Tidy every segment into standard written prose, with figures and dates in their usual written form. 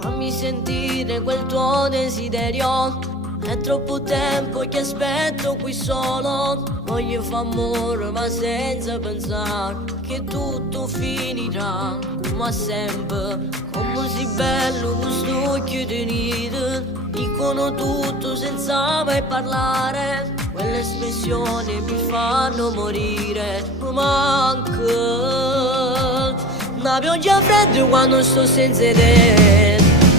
Fammi sentire quel tuo desiderio. È troppo tempo che aspetto qui solo. Voglio fare amore ma senza pensare che tutto finirà come sempre. Come si bello questo chiudere. Dicono tutto senza mai parlare. Quelle espressioni mi fanno morire. Manca una pioggia fredda quando sto senza te.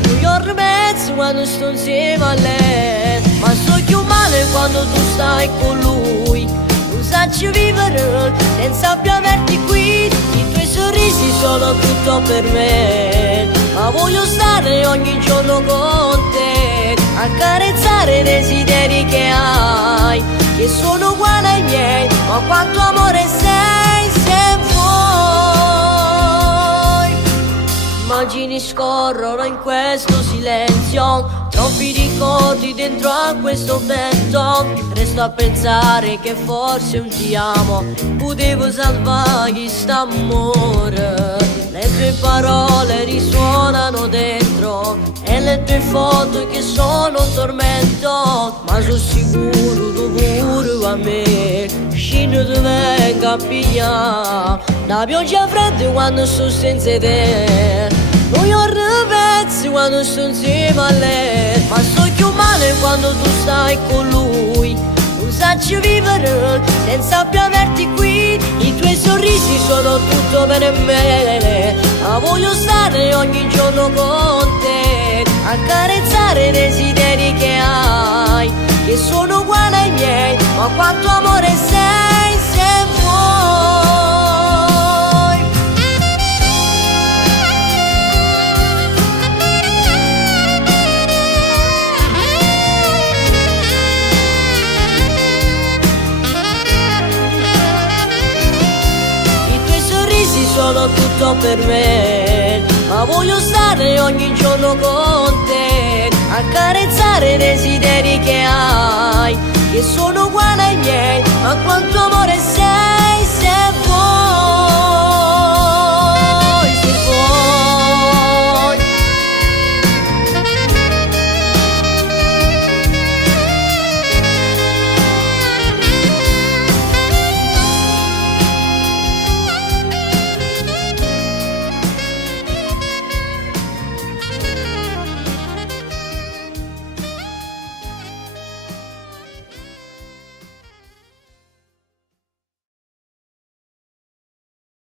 Un giorno e mezzo quando sto insieme a lei. Ma sto più male quando tu stai con lui. Non sacci vivere senza più averti qui. I tuoi sorrisi sono tutto per me. Ma voglio stare ogni giorno con te. Accarezzare i desideri che hai, che sono uguali ai miei. Ma quanto amore sei se vuoi. Immagini scorrono in questo silenzio, troppi ricordi dentro a questo petto. Resto a pensare che forse un ti amo potevo salvare quest'amore. Le tue parole risuonano dentro e le tue foto che sono un tormento. Ma sono sicuro tu pure a me scendo ti venga a pigliare. La pioggia fredda quando sto senza te. Non giorno pezzi quando sto insieme a lei. Ma sto più male quando tu stai con lui. Non sacci vivere senza più averti qui. I tuoi sorrisi sono tutto per me. Ma voglio stare ogni giorno con te. Accarezzare i desideri che hai, che sono uguali ai miei. Ma quanto amore sei se vuoi. Sono tutto per me, ma voglio stare ogni giorno con te. Accarezzare i desideri che hai, che sono uguali ai miei. Ma quanto amore sei se vuoi, se vuoi.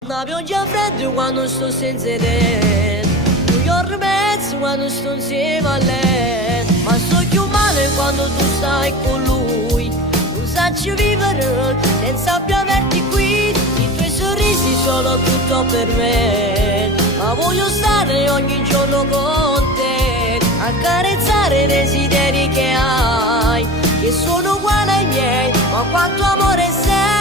Una pioggia fredda quando sto senza te. Un giorno e mezzo quando sto insieme a lei. Ma sto più male quando tu stai con lui. Non sacci vivere senza più averti qui. I tuoi sorrisi sono tutto per me. Ma voglio stare ogni giorno con te. Accarezzare i desideri che hai, che sono uguali ai miei. Ma quanto amore sei